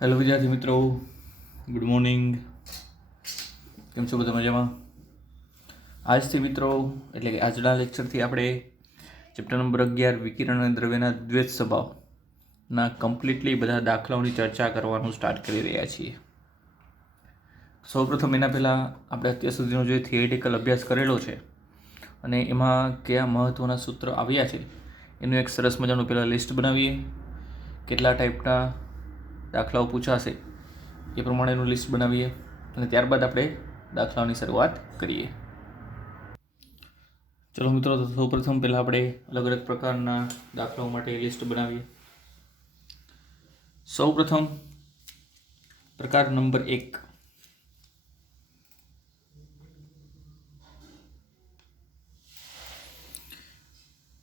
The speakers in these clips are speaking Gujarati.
હેલો વિદ્યાર્થી મિત્રો, ગુડ મોર્નિંગ. કેમ છો બધા મજામાં? આજથી મિત્રો એટલે કે આજના લેક્ચરથી આપણે ચેપ્ટર નંબર 11 વિકિરણ અને દ્રવ્યના દ્વૈત સ્વભાવના કમ્પ્લીટલી બધા દાખલાઓની ચર્ચા કરવાનું સ્ટાર્ટ કરી રહ્યા છીએ. સૌપ્રથમ એના પહેલાં આપણે અત્યાર સુધીનો જે થિયરિટિકલ અભ્યાસ કરેલો છે અને એમાં કયા મહત્ત્વના સૂત્ર આવ્યા છે એનું એક સરસ મજાનું પહેલાં લિસ્ટ બનાવીએ. કેટલા ટાઈપના દાખલાઓ પૂછાશે એ પ્રમાણેનું લિસ્ટ બનાવીએ અને ત્યારબાદ આપણે દાખલાઓની શરૂઆત કરીએ. ચલો મિત્રો, તો સૌપ્રથમ પહેલાં આપણે અલગ અલગ પ્રકારના દાખલાઓ માટે લિસ્ટ બનાવીએ. સૌપ્રથમ પ્રકાર નંબર 1.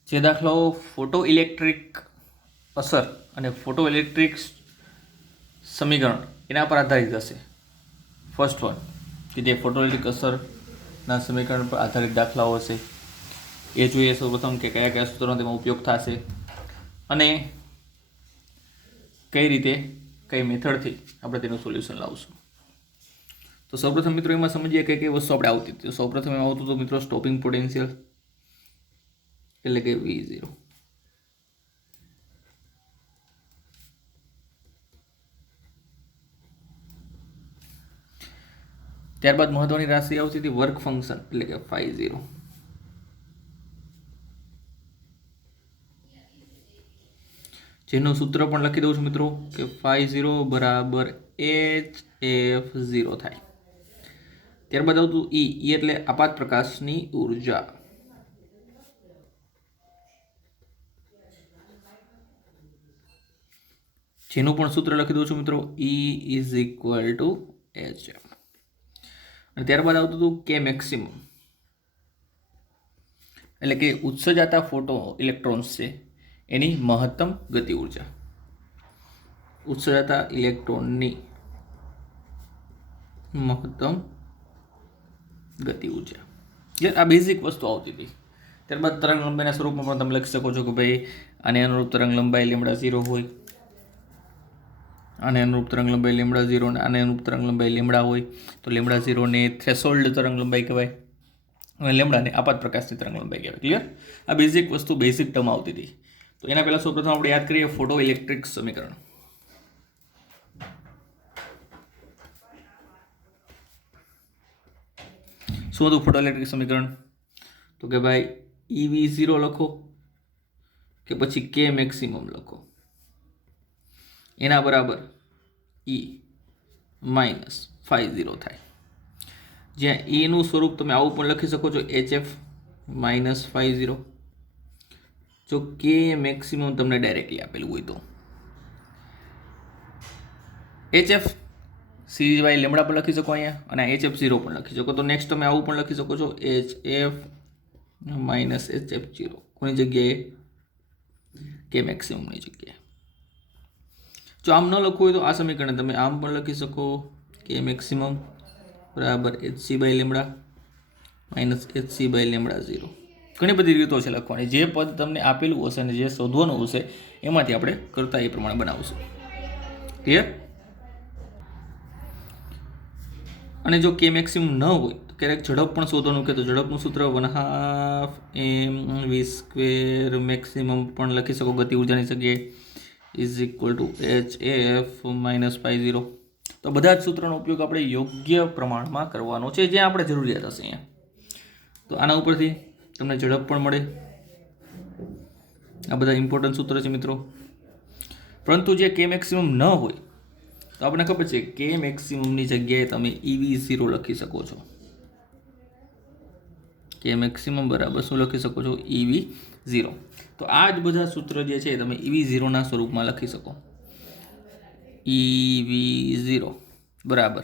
જે દાખલાઓ ફોટો ઇલેક્ટ્રિક અસર અને ફોટો ઇલેક્ટ્રિક સમીકરણ એના પર આધારિત હશે. ફર્સ્ટ વન કે જે ફોટોઇલેક્ટ્રિક અસરના સમીકરણ પર આધારિત દાખલાઓ હશે એ જોઈએ સૌપ્રથમ કે કયા કયા સૂત્રોનો તેમાં ઉપયોગ થશે અને કઈ રીતે કઈ મેથડથી આપણે તેનું સોલ્યુશન લાવશું. તો સૌપ્રથમ મિત્રો એમાં સમજીએ કઈ કઈ વસ્તુ આપણે આવતી હતી. સૌપ્રથમ એમાં આવતું હતું મિત્રો સ્ટોપિંગ પોટેન્શિયલ એટલે કે V0. ત્યારબાદ મહત્વની રાશિ આવતી હતી વર્ક ફંક્શન એટલે કે φ0. જેનું સૂત્ર પણ લખી દઉં છું મિત્રો કે φ0 બરાબર hf0 થાય. ત્યારબાદ આવતું E એટલે આપાત પ્રકાશની ઉર્જા. જેનું પણ સૂત્ર લખી દઉં છું મિત્રો E = hf. અને ત્યારબાદ આવતું હતું કે મેક્સિમમ એટલે કે ઉત્સર્જાતા ફોટો ઇલેક્ટ્રોન્સ છે એની મહત્તમ ગતિ ઉર્જા. ઉત્સર્જાતા ઇલેક્ટ્રોનની મહત્તમ ગતિ ઉર્જા, જે આ બેઝિક વસ્તુ આવતી હતી. ત્યારબાદ તરંગ લંબાઈના સ્વરૂપમાં પણ તમે લખી શકો છો કે ભાઈ આને અનુરૂપ તરંગ લંબાઈ λ0 હોય, આને અનુરૂપ તરંગ લંબાઈ λ0 અને આને અનુરૂપ તરંગ લંબાઈ λ હોય. તો λ0 ને થ્રેશોલ્ડ તરંગ લંબાઈ કહેવાય અને લેમ્ડાને આપાત પ્રકાશની તરંગ લંબાઈ કહેવાય. ક્લિયર? આ બેઝિક વસ્તુ બેઝિક ટર્મ આવતી હતી. તો એના પહેલાં સૌપ્રથમ આપણે યાદ કરીએ ફોટો ઇલેક્ટ્રિક સમીકરણ. શું હતું ફોટો ઇલેક્ટ્રિક સમીકરણ? તો કે ભાઈ EV0 લખો કે પછી કે મેક્સિમમ લખો એના બરાબર E માઇનસ φ0 થાય. જ્યાં એનું સ્વરૂપ તમે આવું પણ લખી શકો છો hf માઇનસ φ0. જો કે મેક્સિમમ તમને ડાયરેક્ટલી આપેલું હોય તો hf સિરીઝ વાય લેમ્ડા પણ લખી શકો અહીંયા અને hf0 પણ લખી શકો. તો નેક્સ્ટ તમે આવું પણ લખી શકો છો hf માઇનસ hf0 કોની જગ્યાએ? કે મેક્સિમમની જગ્યાએ. જો આમ ન લખવું હોય તો આ સમીકરણ તમે આમ પણ લખી શકો કે મેક્સિમમ બરાબર hc/λ માઇનસ hc/λ0. ઘણી બધી રીતો છે લખવાની. જે પદ તમને આપેલું હશે અને જે શોધવાનું હશે એમાંથી આપણે કરતા એ પ્રમાણે બનાવશું. ક્લિયર? અને જો કે મેક્સિમમ ન હોય તો ક્યારેક ઝડપ પણ શોધવાનું કે તો ઝડપનું સૂત્ર 1/2 mv² મેક્સિમમ પણ લખી શકો ગતિ ઉર્જાની જગ્યાએ hf માઇનસ φ0. તો બધા જ સૂત્રોનો ઉપયોગ આપણે યોગ્ય પ્રમાણમાં કરવાનો છે જ્યાં આપણે જરૂરિયાત હશે અહીંયા. તો આના ઉપરથી તમને ઝડપ પણ મળે. આ બધા ઇમ્પોર્ટન્ટ સૂત્ર છે મિત્રો. પરંતુ જે કે મેક્સિમમ ન હોય તો આપણને ખબર છે કે મેક્સિમમની જગ્યાએ તમે EV0 લખી શકો છો. કે મેક્સિમમ બરાબર શું લખી શકો છો? EV0. તો આ જ બધા સૂત્ર જે છે તમે EV0 ના સ્વરૂપમાં લખી શકો. EV0 બરાબર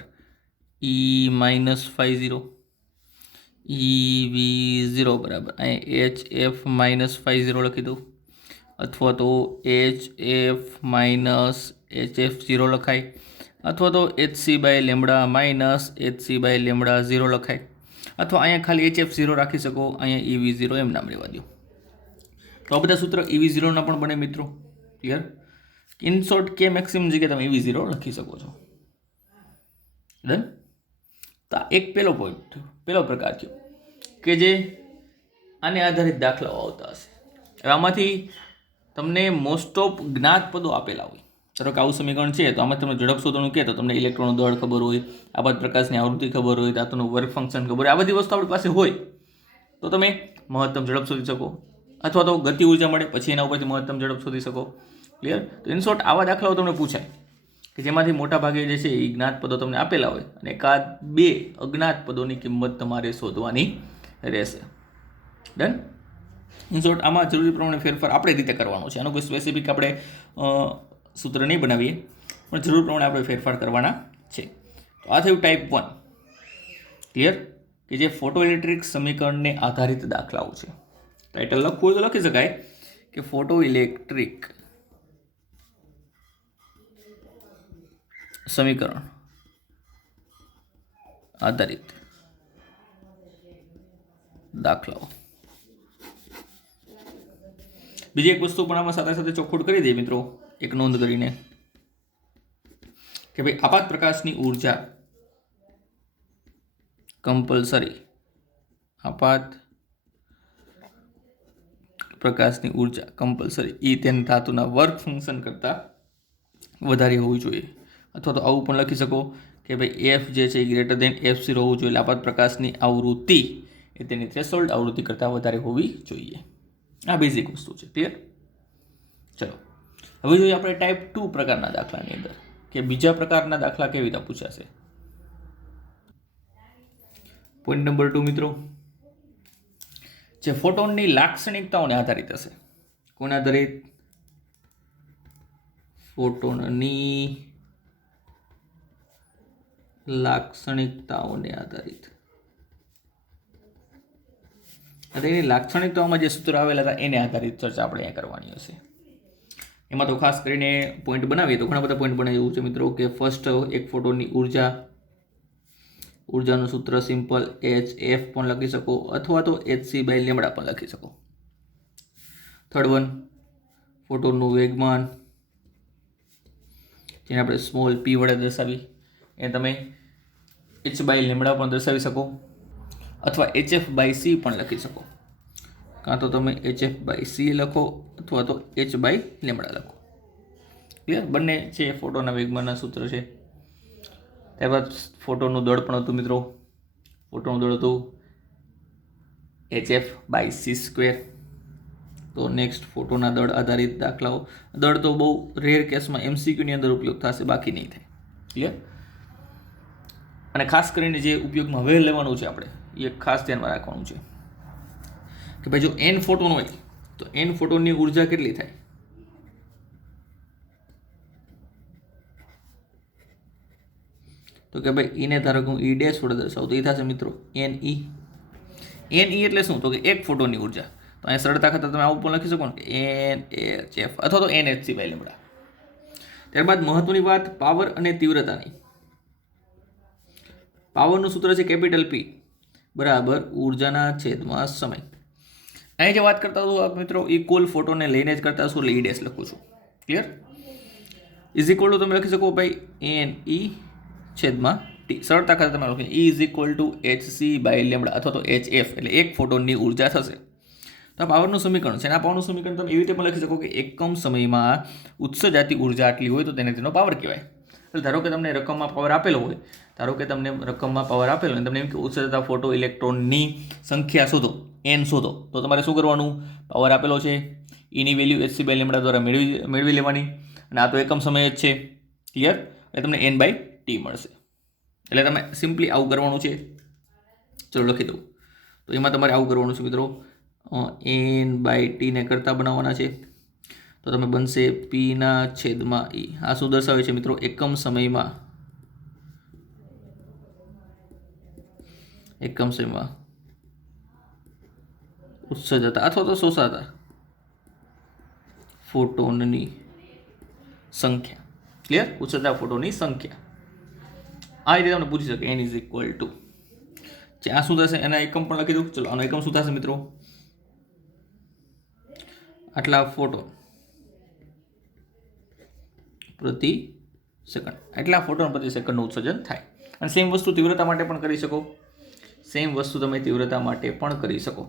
E માઇનસ φ0. EV0 બરાબર અહીં hf માઇનસ φ0 લખી દઉં અથવા તો hf માઇનસ hf0 લખાય અથવા તો hc/λ માઇનસ hc/λ0 લખાય અથવા અહીંયા ખાલી hf0 રાખી શકો, અહીંયા EV0 એમ નામ રહેવા દો. તો આ બધા સૂત્ર EV0 ના પણ બને મિત્રો. ક્લિયર? ઇન શોર્ટ કે મેક્સિમમ જગ્યાએ તમે EV0 લખી શકો છો. ડન. તો એક પેલો પોઈન્ટ, પેલો પ્રકાર થયો કે જે આને આધારિત દાખલાઓ આવતા હશે. હવે આમાંથી તમને મોસ્ટ ઓફ જ્ઞાત પદો આપેલા હોય. ધારો કે આવું સમીકરણ છે તો આમાં તમને ઝડપ શોધવાનું કહે તો તમને ઇલેક્ટ્રોનનું દળ ખબર હોય, આબાદ પ્રકાશની આવૃત્તિ ખબર હોય, ધાતુનું વર્ક ફંક્શન ખબર હોય, આ બધી વસ્તુ આપણી પાસે હોય તો તમે મહત્તમ ઝડપ શોધી શકો, અથવા તો ગતિ ઉર્જા મળે પછી એના ઉપરથી મહત્તમ ઝડપ શોધી શકો. ક્લિયર? તો ઇન શોર્ટ આવા દાખલાઓ તમને પૂછાય કે જેમાંથી મોટા ભાગે જે છે એ જ્ઞાત પદો તમને આપેલા હોય અને એકાદ બે અજ્ઞાત પદોની કિંમત તમારે શોધવાની રહેશે. ડન. ઇન શોર્ટ આમાં જરૂરી પ્રમાણે ફેરફાર આપણે રીતે કરવાનો છે. આનો કોઈ સ્પેસિફિક આપણે સૂત્ર નહીં બનાવીએ, પણ જરૂર પ્રમાણે આપણે ફેરફાર કરવાના છે. તો આ થયું ટાઈપ 1. ક્લિયર? કે જે ફોટો ઇલેક્ટ્રિક સમીકરણને આધારિત દાખલાઓ છે. ટાઇટલ લખવું હોય તો લખી શકાય કે ફોટો ઇલેક્ટ્રિક સમીકરણ આધારિત દાખલાઓ. બીજી એક વસ્તુ પણ આમાં સાથે સાથે ચોખવટ કરી દઈએ મિત્રો, એક નોંધ કરીને કે ભાઈ આપાત પ્રકાશની ઉર્જા કમ્પલસરી, આપાત પ્રકાશની ઉર્જા કમ્પલસરી એ તેના ધાતુના વર્ક ફંક્શન કરતાં વધારે હોવી જોઈએ. અથવા તો આવું પણ લખી શકો કે ભાઈ એફ જે છે એ ગ્રેટર દેન F0 હોવું જોઈએ. આપાત પ્રકાશની આવૃત્તિ એ તેની થ્રેશોલ્ડ આવૃત્તિ કરતાં વધારે હોવી જોઈએ. આ બેઝિક વસ્તુ છે. ક્લિયર? ચલો હવે જોઈએ આપણે ટાઈપ 2 પ્રકારના દાખલાની અંદર કે બીજા પ્રકારના દાખલા કેવી રીતે પૂછાશે. પોઈન્ટ નંબર 2 મિત્રો, જે ફોટોનની લાક્ષણિકતાઓને આધારિત હશે. કોને આધારિત? ફોટોનની લાક્ષણિકતાઓને આધારિત. એની લાક્ષણિકતાઓમાં જે સૂત્ર આવેલા હતા એને આધારિત ચર્ચા આપણે અહીંયા કરવાની હશે. એમાં તો ખાસ કરીને પોઈન્ટ બનાવીએ તો ઘણા બધા પોઈન્ટ બનાવી એવું છે મિત્રો કે ફર્સ્ટ એક ફોટોનની ઉર્જાનું સૂત્ર સિમ્પલ HF પણ લખી શકો અથવા તો hc/λ પણ લખી શકો. થર્ડ વન ફોટોનનું વેગમાન જેને આપણે સ્મોલ p વડે દર્શાવી એ તમે h/λ પણ દર્શાવી શકો અથવા hf/c પણ લખી શકો. કાં તો તમે hf/c લખો અથવા તો h/λ લખો. ક્લિયર? બંને છે ફોટોના વેગમાનના સૂત્ર છે. ત્યારબાદ ફોટોનું દળ પણ હતું મિત્રો. ફોટોનું દળ હતું hf/c². તો નેક્સ્ટ ફોટોના દળ આધારિત દાખલાઓ. દળ તો બહુ રેર કેસમાં MCQની અંદર ઉપયોગ થશે, બાકી નહીં થાય. ક્લિયર? અને ખાસ કરીને જે ઉપયોગમાં હવે લેવાનું છે આપણે એ ખાસ ધ્યાનમાં રાખવાનું છે કે ભાઈ જો n ફોટોન હોય તો n ફોટોનની ઉર્જા કેટલી થાય? તો કે ભાઈ એને ધારો કે હું E' વડે દર્શાવું તો એ થશે મિત્રો NE. NE એટલે શું? તો કે એક ફોટોનની ઉર્જા. તો અહીંયા સરળતા ખાતર તમે આવું પણ લખી શકો ને કે NHF અથવા તો NHc/λ. ત્યારબાદ મહત્વની વાત પાવર અને તીવ્રતાની. પાવરનું સૂત્ર છે કેપિટલ P બરાબર ઉર્જાના છેદમાં સમય. અહીં જે વાત કરતા હતો મિત્રો એ કુલ ફોટોને લઈને જ કરતા હશું એટલે E' લખું છું. ક્લિયર? ઇઝ ઇક્વલ ટુ તમે લખી શકો ભાઈ NE/T. સરળતા ખાતર તમે લખો E = hc/λ અથવા તો HF એટલે એક ફોટોનની ઉર્જા થશે. તો આ પાવરનું સમીકરણ છે અને આ પાવરનું સમીકરણ તમે એવી રીતે પણ લખી શકો કે એકમ સમયમાં ઉત્સર્જાતી ઉર્જા આટલી હોય તો તેને તેનો પાવર કહેવાય. એટલે ધારો કે તમને રકમમાં પાવર આપેલો હોય, તમને એમ કે ઉત્સર્જતા ફોટો ઇલેક્ટ્રોનની સંખ્યા શોધો, n શોધો, તો તમારે શું કરવાનું? પાવર આપેલો છે, એની વેલ્યુ hc/λ દ્વારા મેળવી લેવાની અને આ તો એકમ સમય જ છે. ક્લિયર? એટલે તમને n/t મળશે. એટલે તમે સિમ્પલી આવું કરવાનું છે. ચલો લખી દઉં. તો એમાં તમારે આવું કરવાનું છે મિત્રો, n/t ને કરતા બનાવવાના છે. તો તમે બનશે p/e. આ શું દર્શાવે છે મિત્રો? એકમ સમયમાં ઉત્સર્જતા અથવા તો શોષાતા ફોટોનની સંખ્યા. ક્લિયર? ઉત્સર્જતા ફોટોની સંખ્યા. આ રીતે તમને પૂછી શકે n = આ શું થશે? એના એકમ પણ લખી દઉં. ચલો આનો એકમ શું થશે મિત્રો? આટલા ફોટો પ્રતિ સેકન્ડ, એટલા ફોટોન પ્રતિ સેકન્ડનું ઉત્સર્જન થાય. અને સેમ વસ્તુ તીવ્રતા માટે પણ કરી શકો. સેમ વસ્તુ તમે તીવ્રતા માટે પણ કરી શકો.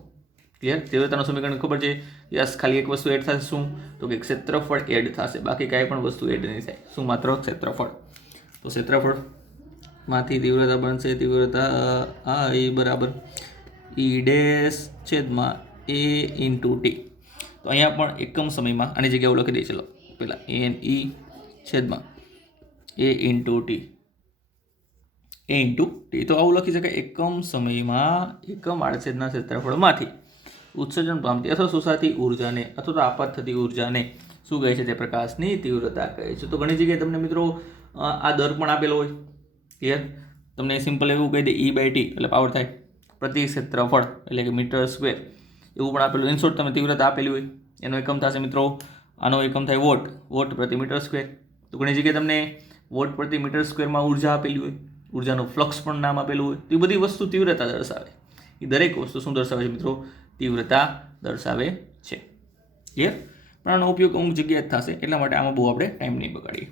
ક્લિયર? તીવ્રતાનું સમીકરણ ખબર છે? યસ, ખાલી એક વસ્તુ એડ થશે. શું? તો કે ક્ષેત્રફળ એડ થશે, બાકી કાંઈ પણ વસ્તુ એડ નહીં થાય. શું? માત્ર ક્ષેત્રફળ. તો ક્ષેત્રફળમાંથી તીવ્રતા બનશે તીવ્રતા I બરાબર E ડેશ છેદમાં A ઇન્ટુ ટી. તો અહીંયા પણ એકમ સમયમાં આની જગ્યાએ લખી દઈએ. ચલો પહેલાં NE છેદમાં A into T. A into T. તો આવું લખી શકાય, એકમ સમયમાં એકમ આડછેદના ક્ષેત્રફળમાંથી ઉત્સર્જન પામતી અથવા શોષાતી ઉર્જાને અથવા તો આપાત થતી ઉર્જાને શું કહે છે? તે પ્રકાશની તીવ્રતા કહે છે. તો ઘણી જગ્યાએ તમને મિત્રો આ દર પણ આપેલો હોય. ક્લિયર? તમને સિમ્પલ એવું કહી દે E/T એટલે પાવર થાય પ્રતિ ક્ષેત્રફળ એટલે કે મીટર સ્ક્વેર, એવું પણ આપેલું. ઇન શોર્ટ તમે તીવ્રતા આપેલી હોય, એનો એકમ થશે મિત્રો, આનો એકમ થાય વોટ, વોટ પ્રતિ મીટર સ્ક્વેર. તો ઘણી જગ્યાએ તમને વોટ પ્રતિ મીટર સ્ક્વેરમાં ઉર્જા આપેલી હોય, ઉર્જાનું ફ્લક્સ પણ નામ આપેલું હોય. તો એ બધી વસ્તુ તીવ્રતા દર્શાવે. એ દરેક વસ્તુ શું દર્શાવે છે મિત્રો? તીવ્રતા દર્શાવે છે. ક્લિયર? પણ આનો ઉપયોગ અમુક જગ્યાએ જ થશે, એટલા માટે આમાં બહુ આપણે ટાઈમ નહીં બગાડીએ.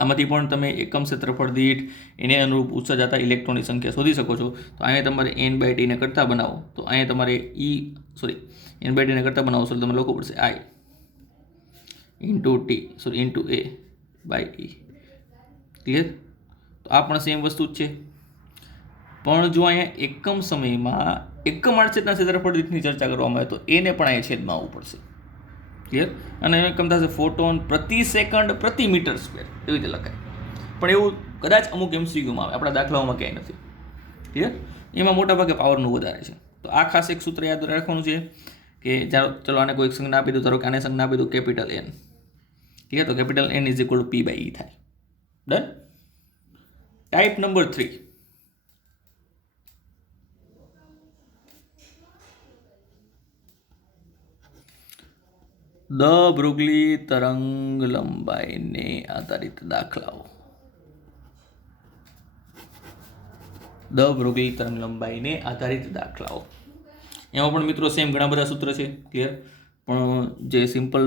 આમાંથી પણ તમે એકમ ક્ષેત્રફળ દીઠ એને અનુરૂપ ઉત્સર્જાતા ઇલેક્ટ્રોનની સંખ્યા શોધી શકો છો. તો અહીંયા તમારે N/T ને કરતાં બનાવો, તો અહીંયા તમારે N/T ને કરતાં બનાવો, તો તમે લખવું પડશે I into T into A/E. Clear? તો આ પણ સેમ વસ્તુ જ છે. પણ જો અહીંયા એકમ સમયમાં એકમ આડછેદના ક્ષેત્રફળ દીઠની ચર્ચા કરવામાં આવે તો એને પણ અહીંયા છેદમાં આવવું પડશે. ક્લિયર? અને એકમ થશે ફોટોન પ્રતિ સેકન્ડ પ્રતિ મીટર સ્ક્વેર, એવી રીતે લખાય. પણ એવું કદાચ અમુક MCQમાં આવે, આપણા દાખલાઓમાં ક્યાંય નથી. ક્લિયર? એમાં મોટાભાગે પાવરનું વધારે છે. તો આ ખાસ એક સૂત્ર યાદ રાખવાનું છે કે ચલો આને કોઈ સંજ્ઞા આપી દો, ધારો કે આને સંજ્ઞા આપી દો કેપિટલ N. ક્લિયર? તો capital N is equal two P/E થાય. ડન? Type number 3. દ બ્રુગલી તરંગ લંબાઈને આધારિત દાખલાઓ. દ બ્રુગલી તરંગ લંબાઈને આધારિત દાખલાઓ. એમાં પણ મિત્રો સેમ ઘણા બધા સૂત્ર છે. ક્લિયર? પણ જે સિમ્પલ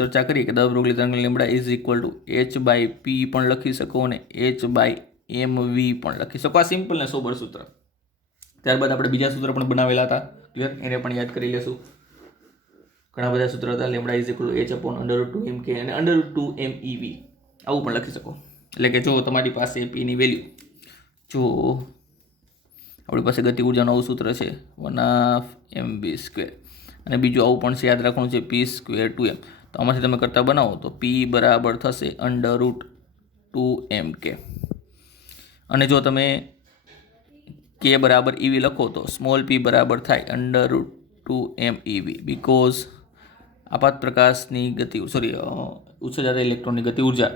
ચર્ચા કરી કે દ બ્રુગલી તરંગ lambda is equal two H/P પણ લખી શકો અને H/mv પણ લખી શકો. આ સિમ્પલ ને સોબર સૂત્ર. ત્યારબાદ આપણે બીજા સૂત્ર પણ બનાવેલા હતા. ક્લિયર? એને પણ યાદ કરી લેશું. ઘણા બધા સૂત્ર હતા. Lambda is equal two H/√2mk અને √2mev આવું પણ લખી શકો. એટલે કે જો તમારી પાસે P ની વેલ્યુ, જો આપણી પાસે ગતિ ઉર્જાનું આવું સૂત્ર છે 1/mv², અને બીજું આવું પણ છે, યાદ રાખવાનું છે P² 2m. તો આમાંથી તમે કરતા બનાવો તો P બરાબર થશે √2mk. અને જો તમે k બરાબર EV લખો તો સ્મોલ p બરાબર થાય √2mev, બીકોઝ આપાત પ્રકાશની ગતિ ઉત્સર્જાતા ઇલેક્ટ્રોનની ગતિ ઉર્જા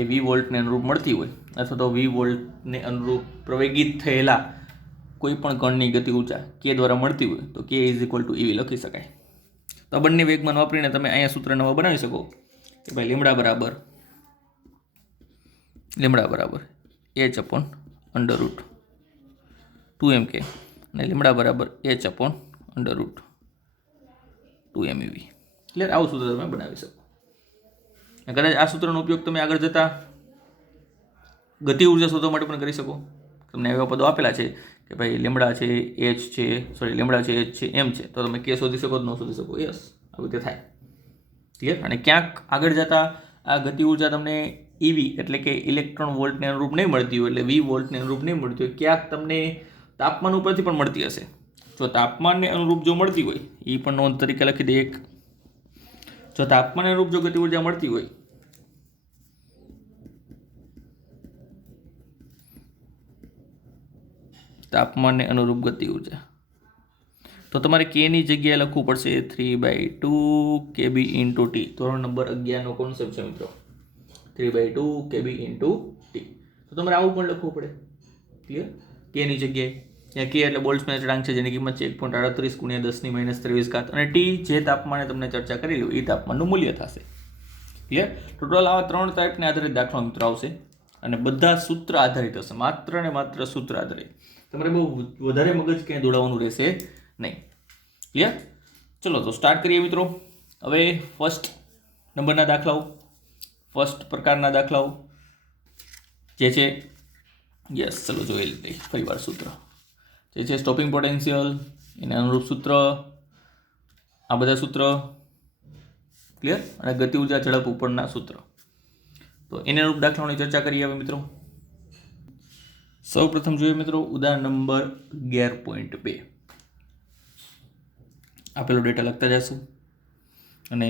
એ V વોલ્ટને અનુરૂપ મળતી હોય અથવા તો V વોલ્ટને અનુરૂપ પ્રવેગિત થયેલા કોઈ પણ કણની ગતિ ઉર્જા k દ્વારા મળતી હોય તો k is equal two EV લખી શકાય. તો આ બંને વેગમાન વાપરીને તમે અહીંયા સૂત્ર નવા બનાવી શકો કે ભાઈ લેમ્બડા બરાબર H/√2mk અને લેમ્બડા બરાબર H/√2mev. ક્લિયર? આવું સૂત્ર તમે બનાવી શકો. કદાચ આ સૂત્રનો ઉપયોગ તમે આગળ જતા ગતિ ઉર્જા શોધવા માટે પણ કરી શકો. તમને એવા પદો આપેલા છે કે ભાઈ લેમ્બડા છે H છે લેમ્બડા છે H છે M છે, તો તમે k શોધી શકો ન શોધી શકો. યસ, આવી રીતે થાય. ક્લિયર? અને ક્યાંક આગળ જતા આ ગતિ ઉર્જા તમને EV એટલે કે ઇલેક્ટ્રોન વોલ્ટને અનુરૂપ નહીં મળતી હોય, એટલે V વોલ્ટને અનુરૂપ નહીં મળતી હોય, ક્યાંક તમને તાપમાન ઉપરથી પણ મળતી હશે. જો તાપમાનને અનુરૂપ જો મળતી હોય, એ પણ નોંધ તરીકે લખી દે એક. જો તાપમાનને અનુરૂપ જો ગતિ ઉર્જા મળતી હોય, તાપમાનને અનુરૂપ ગતિ ઉર્જા, તો તમારે k ની જગ્યાએ લખવું પડશે 3/2 kb ઇન્ટુ ટી. ધોરણ નંબર 11નો કોન્સેપ્ટ છે મિત્રો, 3/2 kb ઇન્ટુ ટી. તો તમારે આવું પણ લખવું પડે. ક્લિયર? k ની જગ્યાએ ત્યાં k એટલે બોલ્ટ્ઝમેન અચળાંક છે, જેની કિંમત છે 1.38 × 10⁻23 અને ટી જે તાપમાને તમને ચર્ચા કરેલી હોય એ તાપમાનનું મૂલ્ય થશે. ક્લિયર? ટોટલ આવા 3 ટાઈપને આધારિત દાખલા મિત્રો આવશે અને બધા સૂત્ર આધારિત હશે, માત્ર ને માત્ર સૂત્ર આધારિત. તમારે બહુ વધારે મગજ ક્યાંય દોડાવવાનું રહેશે નહીં. ક્લિયર? ચલો તો સ્ટાર્ટ કરીએ મિત્રો. હવે ફર્સ્ટ નંબરના દાખલાઓ. ફર્સ્ટ પ્રકારના દાખલાઓ જે છે, યસ ચલો જોઈ લઈએ ફરીવાર સૂત્ર જે છે સ્ટોપિંગ પોટેન્શિયલ, એને અનુરૂપ સૂત્ર, આ બધા સૂત્ર ક્લિયર, અને ગતિ ઉર્જા ઝડપ ઉપરના સૂત્ર. તો એને અનુરૂપ દાખલાઓની ચર્ચા કરીએ હવે મિત્રો. સૌ પ્રથમ જોઈએ મિત્રો ઉદાહરણ નંબર 11.2. આપેલો ડેટા લખતા જશું અને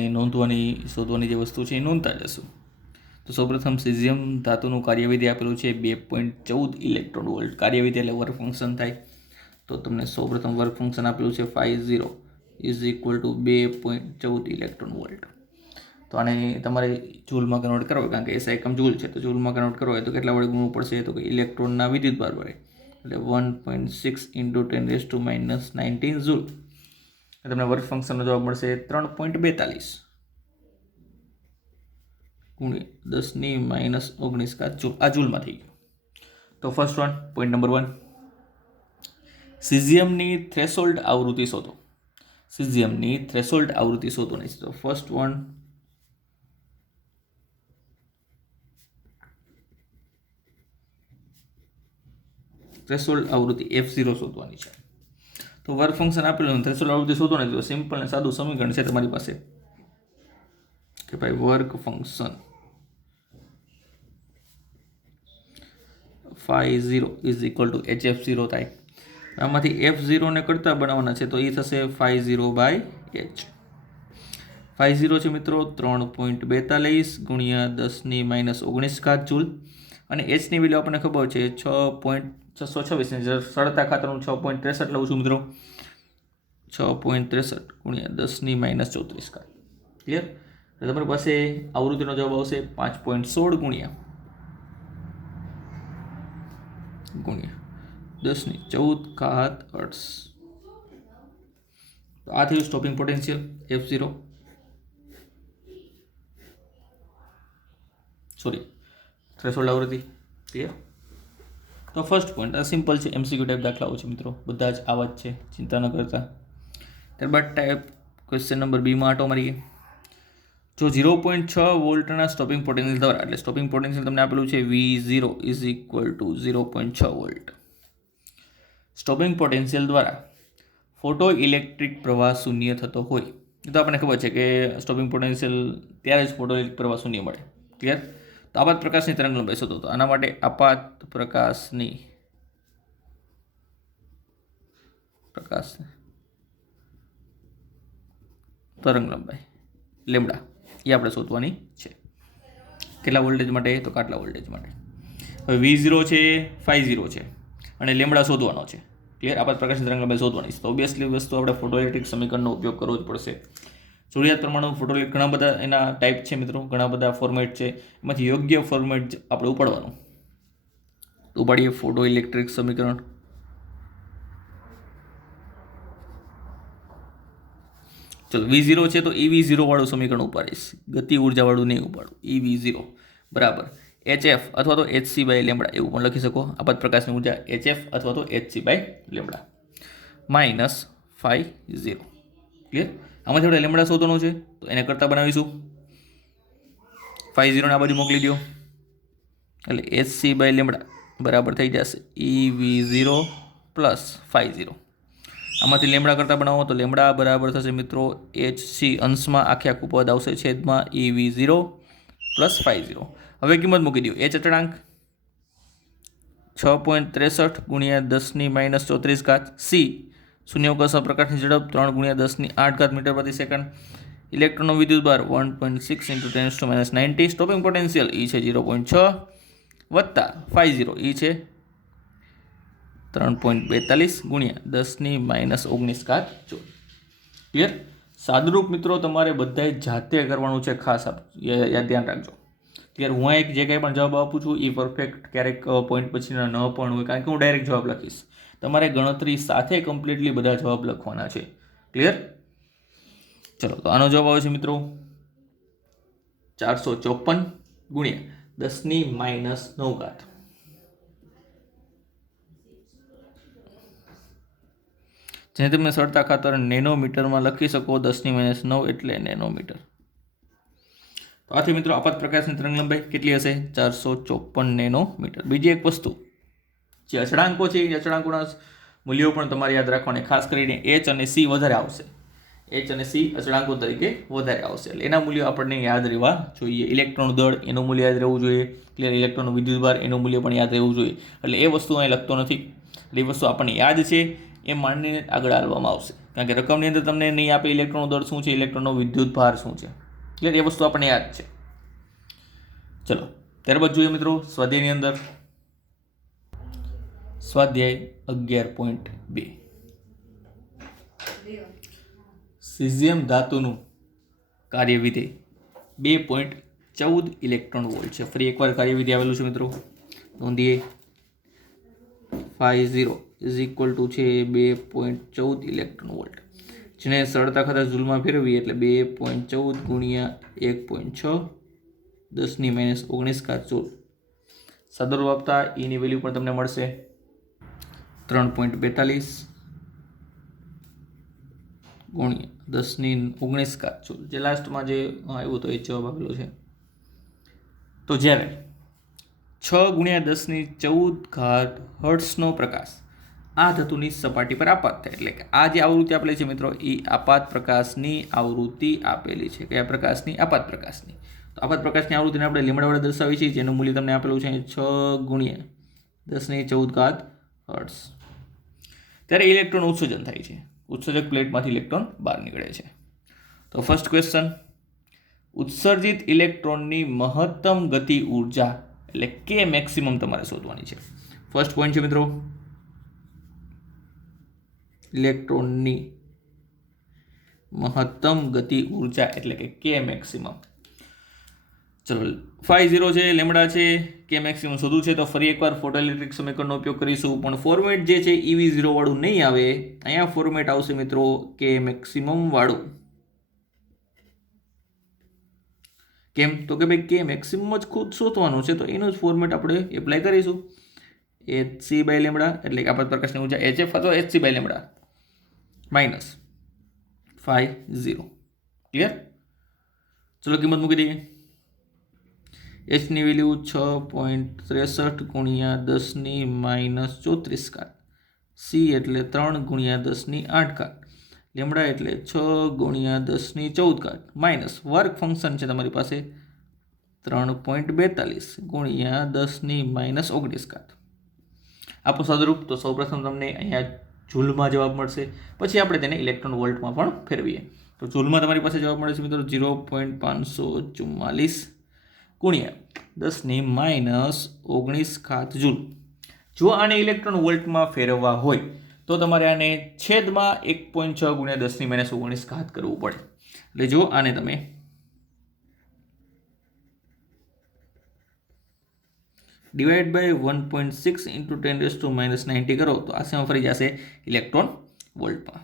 શોધવાની જે વસ્તુ છે એ નોંધતા જશું. તો સૌપ્રથમ સીઝિયમ ધાતુનું કાર્યવિધિ આપેલું છે 2.14 ઇલેક્ટ્રોન વોલ્ટ. કાર્યવિધિ એટલે વર્ક ફંક્શન થાય. તો તમને સૌપ્રથમ વર્ક ફંક્શન આપેલું છે 50 is equal two 2.14 electron volt. તો આને તમારે જૂલમાં કન્વર્ટ કરવો હોય, કારણ કે એસઆઈ એકમ જૂલ છે, તો જૂલમાં કન્વર્ટ કરવો હોય તો કેટલા વડે ગુણવું પડશે? તો કે ઇલેક્ટ્રોનના વિદ્યુતભાર વડે, એટલે 1.6 × 10⁻19 જૂલ. તમને વર્ક ફંક્શનનો જવાબ મળશે 3.42 × 10⁻19 જૂલ. આ જૂલમાં થઈ ગયું. તો ફર્સ્ટ વન, પોઈન્ટ નંબર 1, સીઝિયમની થ્રેશોલ્ડ આવૃત્તિ શોધો. સીઝિયમની થ્રેશોલ્ડ આવૃત્તિ શોધવાની છે. તો ફર્સ્ટ વન, થ્રેશોલ્ડ આવૃત્તિ F0 શોધવાની છે. તો વર્ક ફંક્શન આપેલું, થ્રેશોલ્ડ આવૃત્તિ શોધવાની તો સિમ્પલ અને સાદું સમીકરણ છે તમારી પાસે કે ભાઈ work function φ0 is equal to HF0 થાય. આમાંથી F0 ને કરતા બનાવવાના છે, તો એ થશે φ0/h. φ0 છે મિત્રો 3.42 × 10⁻19 જૂલ, અને એચની વેલ્યુ આપણને ખબર છે 6.626, ને સળતા ખાતરનું 6.63 લઉં છું મિત્રો, 6.63 × 10⁻34. ક્લિયર? એટલે તમારી પાસે આવૃત્તિનો જવાબ આવશે 5.16 × 10⁻14 હર્ટ્ઝ. તો આ થયું stopping potential F0, sorry threshold આવૃત્તિ. ક્લિયર? તો ફર્સ્ટ પોઈન્ટ આ સિમ્પલ છે, MCQ ટાઈપ દાખલાઓ છે મિત્રો, બધા જ આવા જ છે, ચિંતા ન કરતા. ત્યારબાદ ટાઈપ ક્વેશ્ચન નંબર બીમાં આટો મારીએ. જો 0.6 વોલ્ટના સ્ટોપિંગ પોટેન્શિયલ દ્વારા, એટલે સ્ટોપિંગ પોટેન્શિયલ તમને આપેલું છે V0 is equal two 0.6 volt. Stopping potential દ્વારા ફોટો ઇલેક્ટ્રિક પ્રવાહ શૂન્ય થતો હોય, એ તો આપણને ખબર છે કે સ્ટોપિંગ પોટેન્શિયલ ત્યારે જ ફોટો ઇલેક્ટ્રિક પ્રવાહ શૂન્ય મળે. ક્લિયર? તો આપાત પ્રકાશની તરંગ લંબાઈ શોધો. તો આના માટે આપાત પ્રકાશની તરંગ લંબાઈ લેમ્ડા એ આપણે શોધવાની છે. કેટલા વોલ્ટેજ માટે? તો કેટલા વોલ્ટેજ માટે. હવે V0 છે, φ0 છે, અને લેમ્ડા શોધવાનો છે. ક્લિયર? આપાત પ્રકાશની તરંગ લંબાઈ શોધવાની છે. તો ઓબ્વિયસલી વસ્તુ આપણે ફોટોઇલેક્ટ્રિક સમીકરણનો ઉપયોગ કરવો જ પડશે. જરૂરિયાત પ્રમાણે ફોટોઇલેક્ટ્રિક ઘણા બધા એના ટાઈપ છે મિત્રો, ઘણા બધા ફોર્મેટ છે, એમાંથી યોગ્ય ફોર્મેટ આપણે ઉપાડવાનું. ઉપાડીએ ફોટો ઇલેક્ટ્રિક સમીકરણ. ચલો V0 છે તો EV0 વાળું સમીકરણ ઉપાડીશ, ગતિ ઉર્જા વાળું નહીં ઉપાડું. EV0 બરાબર HF અથવા તો hc/લેમ્ડા એવું પણ લખી શકો. આપાત પ્રકાશની ઉર્જા HF અથવા તો hc/લેમ્ડા માઇનસ φ0. ક્લિયર? આમાંથી આપણે લેમ્ડા શોધવાનો છે, તો એને કરતા બનાવીશું. φ0 ને આ બાજુ મોકલી દો, એટલે hc/લેમ્ડા બરાબર થઈ જશે EV0 પ્લસ φ0. આમાંથી લેમ્ડા કરતા બનાવો તો લેમ્ડા બરાબર થશે મિત્રો HC, અંશમાં આખે આખું પદ આવશે, છેદમાં EV0 પ્લસ φ0. હવે કિંમત મૂકી દો. H અચળાંક 6.63 × 10⁻34, C શૂન્યાવકાશ પ્રકાશની ઝડપ 3 × 10⁸ મીટર પ્રતિ સેકન્ડ, ઇલેક્ટ્રોનનો વિદ્યુતભાર 1.6 × 10⁻90, સ્ટોપિંગ પોટેન્શિયલ E છે 0.6 વત્તા φ0 E છે 3.42 × 10⁻19 જૂલ. ક્લિયર? સાદુરૂપ મિત્રો તમારે બધાએ જાતે કરવાનું છે, ખાસ ધ્યાન રાખજો. ક્લિયર? હું એક જે કંઈ પણ જવાબ આપું છું એ પરફેક્ટ ક્યારેક પોઈન્ટ પછીના ન પણ હોય, કારણ કે હું ડાયરેક્ટ જવાબ લખીશ. તમારે ગણતરી સાથે કમ્પ્લીટલી બધા જવાબ લખવાના છે. ક્લિયર? ચલો, તો આનો જવાબ આવે છે મિત્રો 454 × 10⁻9. જેને તમે સરતા ખાતર નેનોમીટરમાં લખી શકો. 10⁻9 એટલે નેનોમીટર. તો આથી મિત્રો આપાત પ્રકાશની તરંગ લંબાઈ કેટલી હશે? 454 નેનોમીટર. બીજી એક વસ્તુ, જે અચળાંકો છે એ અચળાંકોના મૂલ્યો પણ તમારે યાદ રાખવાના. ખાસ કરીને H અને C વધારે આવશે. H અને C અચળાંકો તરીકે વધારે આવશે, એટલે એના મૂલ્યો આપણને યાદ રહેવા જોઈએ. ઇલેક્ટ્રોન દળ એનું મૂલ્ય યાદ રહેવું જોઈએ. ક્લિયર? ઇલેક્ટ્રોનનું વિદ્યુતભાર એનું મૂલ્ય પણ યાદ રહેવું જોઈએ. એટલે એ વસ્તુ અહીં લખતો નથી. એટલે એ વસ્તુ આપણને યાદ છે એ માનીને આગળ હાલવામાં આવશે. કારણ કે રકમની અંદર તમને નહીં આપે ઇલેક્ટ્રોનનો દળ શું છે, ઇલેક્ટ્રોનનો વિદ્યુતભાર શું છે. ક્લિયર? એ વસ્તુ આપણને યાદ છે. ચલો ત્યારબાદ જોઈએ મિત્રો સ્વાધ્યાયની અંદર સ્વાધ્યાય 11.2 સીઝિયમ ધાતુનું કાર્યવિધેય 2.14 ઇલેક્ટ્રોન વોલ્ટ છે. ફરી એકવાર કાર્યવિધેય આવેલું છે મિત્રો, નોંધીએ. 50 ઇઝ ઇક્વલ ટુ છે 2.14 ઇલેક્ટ્રોન વોલ્ટ, જેને સરળતા ખાતર જૂલમાં ફેરવીએ એટલે 2.14 ગુણ્યા 1.6 10⁻⁹ જૂલ. સાદુરૂપ આપતા ઈની વેલ્યુ પણ તમને મળશે 3.42 ગુણ્યા 10⁻⁹ જૂલ. જે લાસ્ટમાં જે આવ્યું તો એ જવાબ આપેલો છે. તો જ્યારે 6 ગુણ્યા 10⁻14 હર્ટ્ઝનો પ્રકાશ આ ધાતુની સપાટી પર આપાત થાય, એટલે કે આ જે આવૃત્તિ આપેલી છે મિત્રો એ આપાત પ્રકાશની આવૃત્તિ આપેલી છે. કયા પ્રકાશની? આપાત પ્રકાશની. તો આપાત પ્રકાશની આવૃત્તિને આપણે લીમડા વડે દર્શાવી છીએ, જેનું મૂલ્ય તમને આપેલું છે 6 ગુણ્યા 10⁻14 હર્ટ્ઝ. ત્યારે ઇલેક્ટ્રોન ઉત્સર્જન થાય છે. ઉત્સર્જક પ્લેટમાંથી ઇલેક્ટ્રોન બહાર નીકળે છે. તો ફર્સ્ટ ક્વેશ્ચન, ઉત્સર્જિત ઇલેક્ટ્રોનની મહત્તમ ગતિ ઉર્જા એટલે કે મેક્સિમમ તમારે શોધવાની છે. ફર્સ્ટ પોઈન્ટ છે મિત્રો ઇલેક્ટ્રોનની મહત્તમ ગતિ ઉર્જા એટલે કે મેક્સિમમ. ચલો 50 છે, લેમડા છે, કે મેક્સિમમ શોધવું છે. તો ફરી એકવાર ફોટોઇલેક્ટ્રિક સમીકરણનો ઉપયોગ કરીશું, પણ ફોર્મેટ જે છે EV0 વાળું નહીં આવે. અહીંયા ફોર્મેટ આવશે મિત્રો કે મેક્સિમમ વાળું. કેમ? તો કે ભાઈ કે મેક્સિમમ જ ખુદ શોધવાનું છે, તો એનું જ ફોર્મેટ આપણે એપ્લાય કરીશું. hc બાય લેમડા એટલે કે આપાત પ્રકાશની ઉર્જા hf અથવા hc by lambda minus 50. Clear? ચલો કિંમત મૂકી દઈએ. h ની વેલ્યુ 6.63 ગુણ્યા 10⁻⁴. c એટલે 3 ગુણ્યા 10⁸. લેમડા એટલે 6 ગુણ્યા 10⁻14 માઇનસ વર્ક ફંક્શન છે તમારી પાસે 3.42 ગુણ્યા 10⁻⁹. આપો સાદુરૂપ. તો સૌપ્રથમ તમને અહીંયા જૂલમાં જવાબ મળશે, પછી આપણે તેને ઇલેક્ટ્રોન વોલ્ટમાં પણ ફેરવીએ. તો જૂલમાં તમારી પાસે જવાબ મળે છે મિત્રો 0.544 ગુણ્યા 10⁻⁹ જૂલ. જો આને ઇલેક્ટ્રોન વોલ્ટમાં ફેરવવા હોય તો તમારે આને છેદમાં 1.6 ગુણ્યા 10⁻⁹ કરવું પડે. એટલે જો આને તમે ડિવાઈડ બાય 1.6 ઇન્ટુ 10⁻⁻90 કરો તો આ સેમાં ફરી જશે ઇલેક્ટ્રોન વોલ્ટમાં.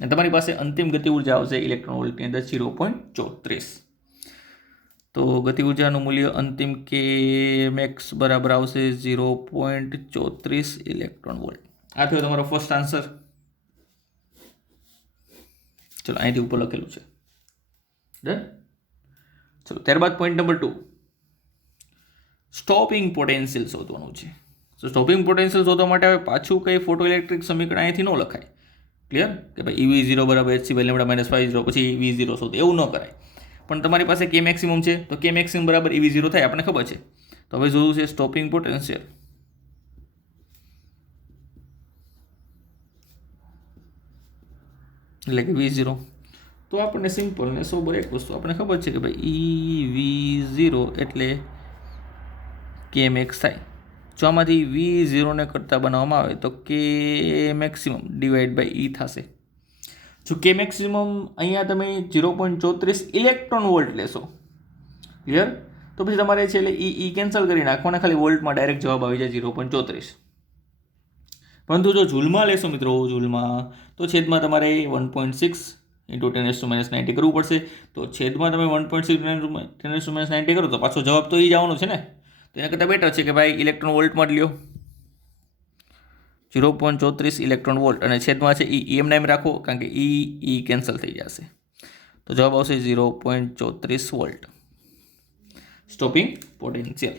અને તમારી પાસે અંતિમ ગતિ ઉર્જા આવશે ઇલેક્ટ્રોન વોલ્ટની અંદર 0.34. તો ગતિ ઉર્જાનું મૂલ્ય અંતિમ કે મેક્સ બરાબર આવશે 0.34 ઇલેક્ટ્રોન વોલ્ટ. આ થયો તમારો ફર્સ્ટ આન્સર. ચલો અહીંથી ઉપર લખેલું છે. ડન. ચલો ત્યારબાદ પોઈન્ટ નંબર 2, સ્ટોપિંગ પોટેન્શિયલ શોધવાનું છે. તો સ્ટોપિંગ પોટેન્શિયલ શોધવા માટે હવે પાછું કંઈ ફોટો ઇલેક્ટ્રિક સમીકરણ અહીંથી ન લખાય. ક્લિયર? કે ભાઈ EV0 બરાબર hc બાય લેમડા માઇનસ 50 પછી EV0 શોધે, એવું ન કરાય. પણ તમારી પાસે કે મેક્સિમમ છે તો કે મેક્સિમમ બરાબર EV0 થાય, આપણને ખબર છે. તો હવે જોવું છે સ્ટોપિંગ પોટેન્શિયલ. એટલે કે V0. તો આપણને સિમ્પલ ને સોબર એક વસ્તુ આપણને ખબર છે કે ભાઈ EV0 એટલે કે મેક્સ થાય. જો આમાંથી V0 ને કરતાં બનાવવામાં આવે તો કે મેક્સિમમ ડિવાઈડ બાય E થશે. જો કે મેક્સિમમ અહીંયા તમે 0.34 ઇલેક્ટ્રોન વોલ્ટ લેશો. ક્લિયર? તો પછી તમારે છે એટલે E કેન્સલ કરી નાખવાના, ખાલી વોલ્ટમાં ડાયરેક્ટ જવાબ આવી જાય 0.34. પરંતુ જો જૂલમાં લેશો મિત્રો, જૂલમાં તો છેદમાં તમારે 1.6 ઇન્ટુ 10⁻⁹ કરવું પડશે. તો છેદમાં તમે 1.6 10⁻⁹ કરો તો પાછો જવાબ તો એ જ આવવાનો છે ને. તો એના કરતાં બેટર છે કે ભાઈ ઇલેક્ટ્રોન વોલ્ટમાં જ લ્યો. 0.34 ઇલેક્ટ્રોન વોલ્ટ અને છેદમાં છે એમના એમ રાખો, કારણ કે E કેન્સલ થઈ જશે. તો જવાબ આવશે 0.34 volt. Stopping potential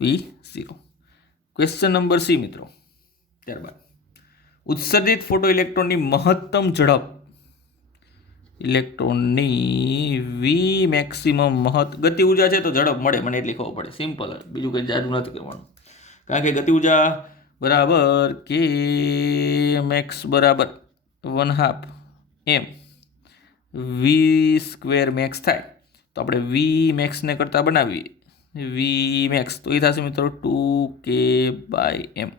V0. Question number C મિત્રો. ત્યારબાદ ઉત્સર્જિત ફોટો ઇલેક્ટ્રોનની મહત્તમ ઝડપ, ઇલેક્ટ્રોનની વી મેક્સિમમ ગતિ ઉર્જા છે તો ઝડપ મળે, મને એટલી ખબર પડે, સિમ્પલ, બીજું કંઈ જાદુ નથી કરવાનું. કારણ કે ગતિ ઉર્જા બરાબર કે મેક્સ બરાબર 1/2 m વી સ્ક્વેર મેક્સ થાય, તો આપણે વી મેક્સને કરતાં બનાવીએ વી મેક્સ, તો એ થશે મિત્રો 2k/m.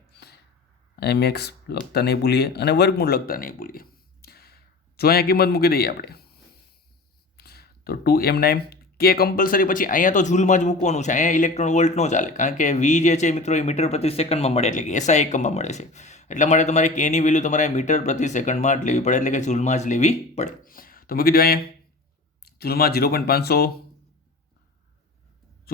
અહીં મેક્સ લખતા નહીં ભૂલીએ અને વર્ગમૂળ લખતા નહીં ભૂલીએ. જો અહીંયા કિંમત મૂકી દઈએ આપણે તો 2m/m. કે કમ્પલસરી પછી અહીંયા તો જૂલમાં જ મૂકવાનું છે, અહીંયા ઇલેક્ટ્રોન વોલ્ટ ન ચાલે, કારણ કે વી જે છે મિત્રો એ મીટર પ્રતિ સેકન્ડમાં મળે, એટલે કે SI એકમમાં મળે છે. એટલા માટે તમારે કેની વેલ્યુ તમારે મીટર પ્રતિ સેકન્ડમાં જ લેવી પડે, એટલે કે જૂલમાં જ લેવી પડે. તો મૂકી દો અહીંયા જૂલમાં 0.544 ×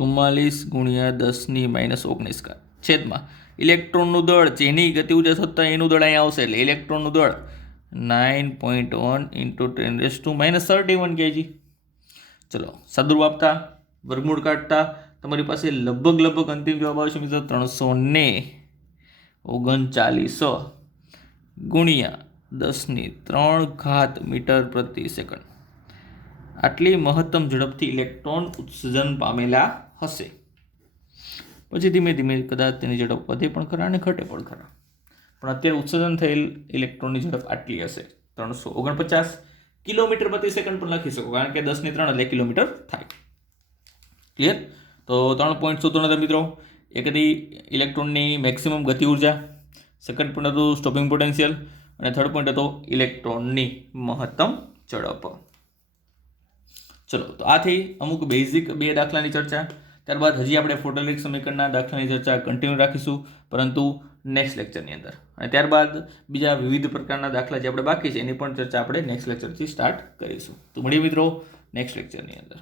10⁻⁻19 છેદમાં ઇલેક્ટ્રોનનું દળ જેની ગતિ ઉર્જા થતાં એનું દળ અહીંયા આવશે, એટલે ઇલેક્ટ્રોનનું દળ 9.1 × 10⁻31 kg. ચલો સાદુરૂપ આપતા વર્ગમૂળ કાઢતા તમારી પાસે લગભગ અંતિમ જવાબ આવશે મિત્રો 339 ગુણ્યા 10⁻³ મીટર પ્રતિ સેકન્ડ. આટલી મહત્તમ ઝડપથી ઇલેક્ટ્રોન ઉત્સર્જન પામેલા હશે. પછી ધીમે ધીમે કદાચ તેની ઝડપ વધે પણ ખરા અને ઘટે પણ ખરા, પણ અત્યારે ઉત્સર્જન થયેલ ઇલેક્ટ્રોનની ઝડપ આટલી હશે, 349 કિલોમીટર પ્રતિ સેકન્ડ પણ લખી શકો, કારણ કે 10⁻³ એટલે કિલોમીટર થાય. ક્લિયર? તો 3 પોઈન્ટ શોધવાના હતા મિત્રો. એક હતી ઇલેક્ટ્રોનની મેક્સિમમ ગતિ ઉર્જા, સેકન્ડ પોઈન્ટ હતું સ્ટોપિંગ પોટેન્શિયલ, અને થર્ડ પોઈન્ટ હતો ઇલેક્ટ્રોનની મહત્તમ ઝડપ. ચલો, તો આ થઈ અમુક બેઝિક 2 દાખલાની ચર્ચા. ત્યારબાદ હજી આપણે ફોટોઇલેક્ટ્રિક સમીકરણના દાખલાની ચર્ચા કન્ટિન્યુ રાખીશું, પરંતુ નેક્સ્ટ લેક્ચરની અંદર. અને ત્યારબાદ બીજા વિવિધ પ્રકારના દાખલા જે આપણે બાકી છે એની પણ ચર્ચા આપણે નેક્સ્ટ લેક્ચરથી સ્ટાર્ટ કરીશું. તો મળીએ મિત્રો નેક્સ્ટ લેક્ચરની અંદર.